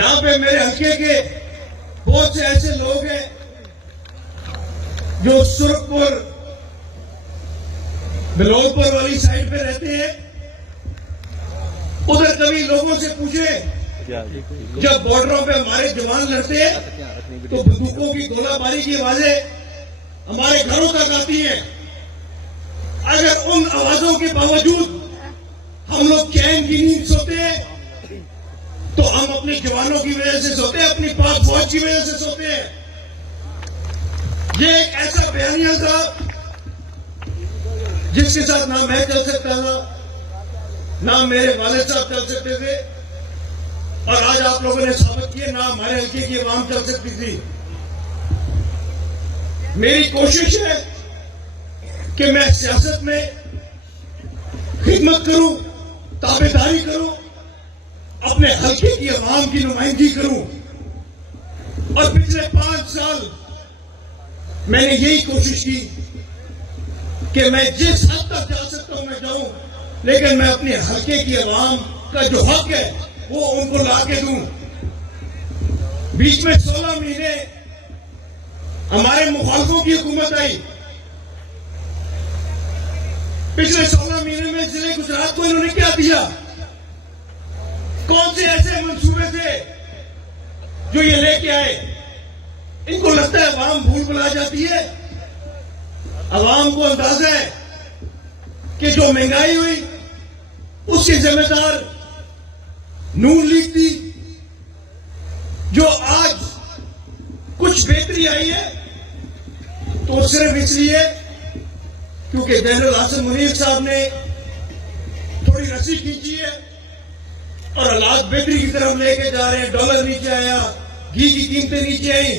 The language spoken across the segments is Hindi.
यहाँ पे मेरे हल्के के बहुत से ऐसे लोग हैं जो सुरखपुर बिलोलपुर वाली साइड पे रहते हैं। उधर कभी लोगों से पूछे, जब बॉर्डरों पे हमारे जवान लड़ते हैं तो बंदूकों की गोलाबारी की आवाजें हमारे घरों तक आती हैं। अगर उन आवाजों के बावजूद हम लोग चैन की नींद सोते हैं तो हम अपने जवानों की वजह से सोते हैं, अपनी पाक फौज की वजह से सोते हैं। ये एक ऐसा बयानिया था जिसके साथ ना मैं चल सकता था, ना मेरे वालिद साहब चल सकते थे, और आज आप लोगों ने साबित किया ना हमारे हल्के की आवाम चल सकती थी। मेरी कोशिश है कि मैं सियासत में खिदमत करूं, ताबेदारी करूं, अपने हल्के की आवाम की नुमाइंदगी करूं। और पिछले 5 साल मैंने यही कोशिश की कि मैं जिस हद तक जा सकता हूं मैं जाऊं, लेकिन मैं अपने हल्के की आवाम का जो हक है वो उनको ला के दूं। बीच में 16 महीने हमारे मुखालफों की हुकूमत आई। पिछले 16 महीने में जिले गुजरात को इन्होंने क्या दिया? कौन से ऐसे मंसूबे थे जो ये लेके आए? इनको लगता है अवाम भूल भुला जाती है। अवाम को अंदाजा है कि जो महंगाई हुई उसके जिम्मेदार नून लीग थी। जो आज कुछ बेहतरी आई है तो सिर्फ इसलिए क्योंकि जनरल हासन मुनीर साहब ने थोड़ी रस्सी खींची है और हालात बेहतरी की तरफ लेके जा रहे हैं। डॉलर नीचे आया, घी की कीमतें नीचे आई।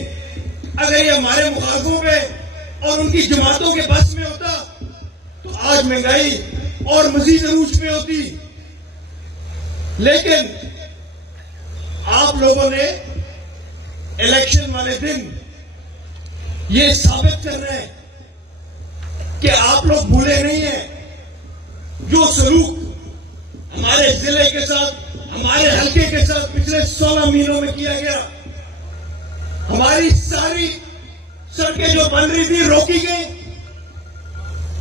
अगर ये हमारे मुखालफों पे और उनकी जमातों के बस में होता तो आज महंगाई और मजीद अरूज पे होती। लेकिन आप लोगों ने इलेक्शन वाले दिन ये साबित करना है कि आप लोग भूले नहीं हैं। जो सलूक हमारे जिले के साथ, हमारे हल्के के साथ पिछले 16 महीनों में किया गया, हमारी सारी सड़कें जो बन रही थी रोकी गई।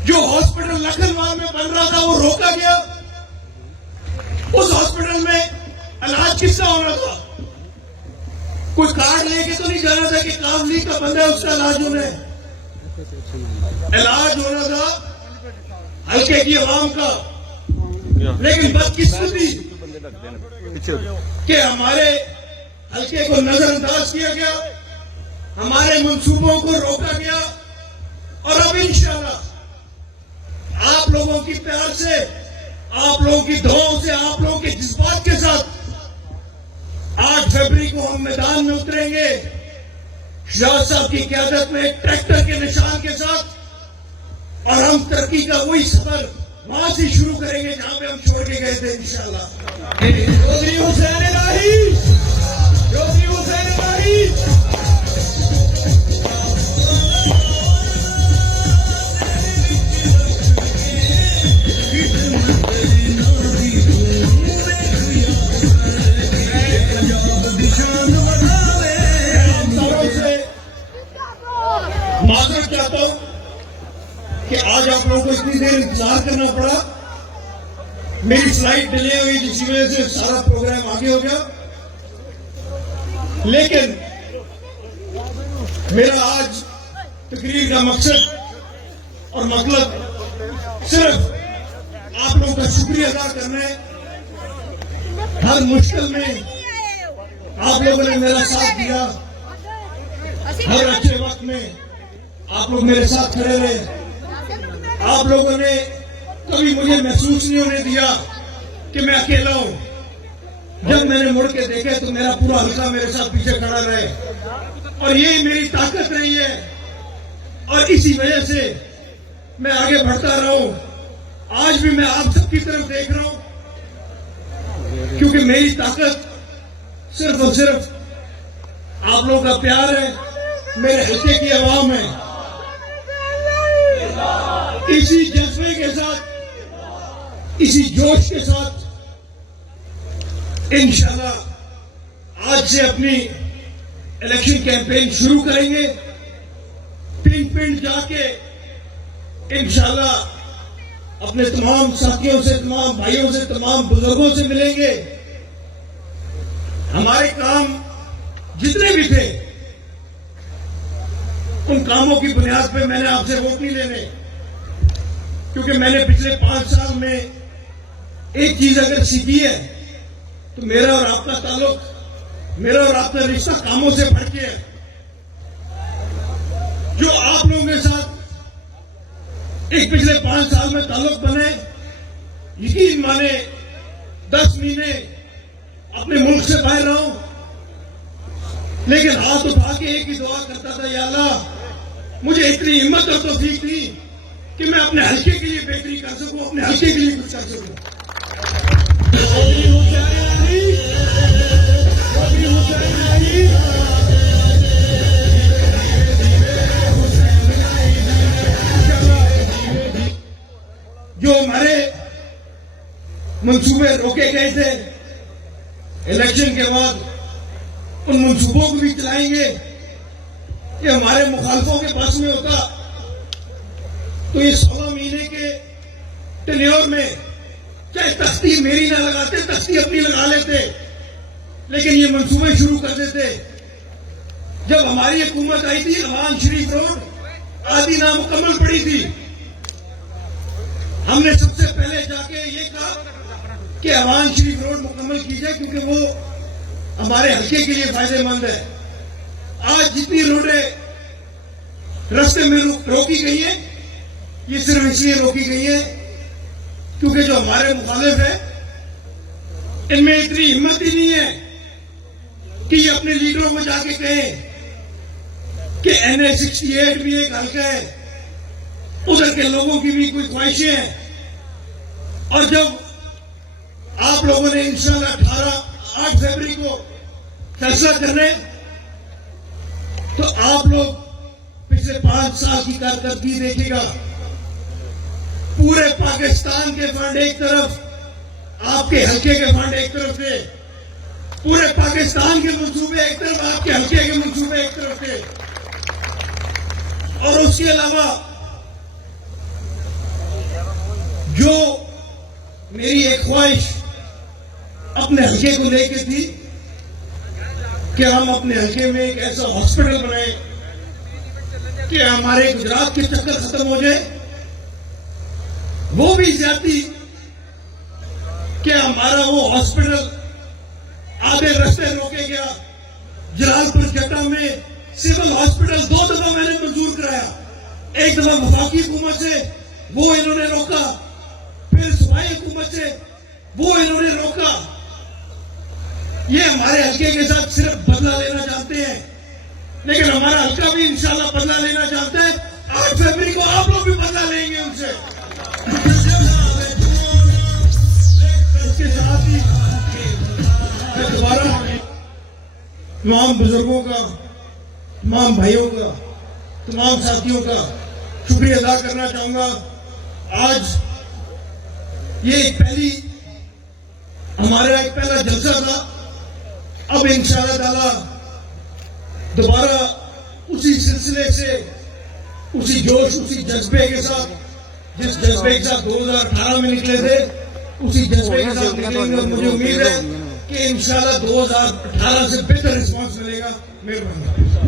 जो हॉस्पिटल लखनऊ में बन रहा था वो रोका गया। उस हॉस्पिटल में इलाज किसका होना था? कोई कार्ड लेके तो नहीं जाना था कि काम लीग का बंदा है उसका इलाज होना है। इलाज होना था हल्के की आवाम का। लेकिन बदकिस्मती कि हमारे हल्के को नजरअंदाज किया गया, हमारे मंसूबों को रोका गया। और अब इंशाअल्लाह आप लोगों की प्यार से, आप लोगों की दुआओं से, आप लोगों के जज्बात के साथ 8 फरवरी को हम मैदान में उतरेंगे शाह साहब की क़यादत में ट्रैक्टर के निशान के साथ। और हम तरक्की का वही सफर वहां से शुरू करेंगे जहां पे हम छोड़ के गए थे इंशाअल्लाह। चौधरी हुसैन इलाही, चौधरी हुसैन इलाही। माजरत चाहता हूं कि आज आप लोगों को इतनी देर इंतजार करना पड़ा। मेरी फ्लाइट डिले हुई जिसकी वजह से सारा प्रोग्राम आगे हो गया। लेकिन मेरा आज तकरीर का मकसद और मतलब सिर्फ आप लोगों का शुक्रिया अदा करना है। हर मुश्किल में आप लोगों ने मेरा साथ दिया। हर अच्छे वक्त में आप लोग मेरे साथ खड़े रहे। आप लोगों ने कभी मुझे महसूस नहीं होने दिया कि मैं अकेला हूं। जब मैंने मुड़ के देखे तो मेरा पूरा हल्का मेरे साथ पीछे खड़ा रहे और यही मेरी ताकत रही है। और इसी वजह से मैं आगे बढ़ता रहा हूं। आज भी मैं आप सबकी तरफ देख रहा हूं क्योंकि मेरी ताकत सिर्फ और सिर्फ आप लोगों का प्यार है, मेरे हल्के की आवाम है। इसी जज्बे के साथ, इसी जोश के साथ इंशाअल्लाह आज से अपनी इलेक्शन कैंपेन शुरू करेंगे। पिंड पिंड जाके इंशाल्लाह अपने तमाम साथियों से, तमाम भाइयों से, तमाम बुजुर्गों से मिलेंगे। हमारे काम जितने भी थे उन कामों की बुनियाद पे मैंने आपसे वोट नहीं लेने, क्योंकि मैंने पिछले 5 साल में एक चीज अगर सीखी है तो मेरा और आपका ताल्लुक, मेरा और आपका रिश्ता कामों से बढ़ के है। जो आप लोगों के साथ एक पिछले 5 साल में ताल्लुक बने, यकीन माने 10 महीने अपने मुल्क से बाहर रहा हूं, लेकिन हाथ उठा के एक ही दुआ करता था, या अल्लाह मुझे इतनी हिम्मत और तौफीक दी कि मैं अपने हल्के के लिए बेहतरी कर सकूं, अपने हल्के के लिए कुछ कर सकूं। जो हमारे मंसूबे रोके गए थे, इलेक्शन के बाद उन मंसूबों को भी चलाएंगे। कि हमारे मुखालफों के पास में होता तो ये 16 महीने के टेन्योर में चाहे तख्ती मेरी ना लगाते, तख्ती अपनी लगा लेते, लेकिन ये मंसूबे शुरू कर देते। जब हमारी हुकूमत आई थी, अवान शरीफ रोड आधी नामुकम्मल पड़ी थी। हमने सबसे पहले जाके ये कहा कि अवान शरीफ रोड मुकम्मल की जाए, क्योंकि वो हमारे हल्के के लिए फायदेमंद है। आज जितनी रोडें रास्ते में रोकी गई है, ये सिर्फ इसलिए रोकी गई है क्योंकि जो हमारे मुखालिफ है इनमें इतनी हिम्मत ही नहीं है कि ये अपने लीडरों को जाके कहें कि NH 68 भी एक हल्का है, उधर के लोगों की भी कोई ख्वाहिशें हैं। और जब आप लोगों ने इंशाल्लाह 8 फरवरी को फैसला करने, तो आप लोग पिछले 5 साल की कारकर्दगी देखेगा। पूरे पाकिस्तान के फंड एक तरफ, आपके हल्के के फंड एक तरफ थे। पूरे पाकिस्तान के मंसूबे एक तरफ, आपके हल्के के मंसूबे एक तरफ थे। और उसके अलावा जो मेरी एक ख्वाहिश अपने हल्के को लेके थी कि हम अपने हल्के में एक ऐसा हॉस्पिटल बनाए कि हमारे गुजरात के चक्कर खत्म हो जाए। वो भी ज्यादती कि हमारा वो हॉस्पिटल आधे रास्ते रोके गया। जलालपुर जटा में सिविल हॉस्पिटल 2 दफा मैंने मंजूर कराया। एक दफा वफाकी हुकूमत से, वो इन्होंने रोका, फिर सूबाई हुकूमत से, वो इन्होंने रोका। ये हमारे हल्के के साथ सिर्फ बदला लेना चाहते हैं, लेकिन हमारा हल्का भी इंशाल्लाह बदला लेना चाहता है। 8 फरवरी को आप लोग भी बदला लेंगे उनसे। इसके साथ ही मैं दोबारा तमाम बुजुर्गों का, तमाम भाइयों का, तमाम साथियों का शुक्रिया अदा करना चाहूंगा। आज ये हमारा एक पहला जलसा था। अब इंशाअल्लाह ताला दोबारा उसी सिलसिले से, उसी जोश, उसी जज्बे के साथ, जिस जज्बे के साथ 2018 में निकले थे, उसी जज्बे के साथ निकलेंगे। और मुझे उम्मीद है कि इंशाअल्लाह 2018 से बेहतर रिस्पांस मिलेगा। मेहरबानी।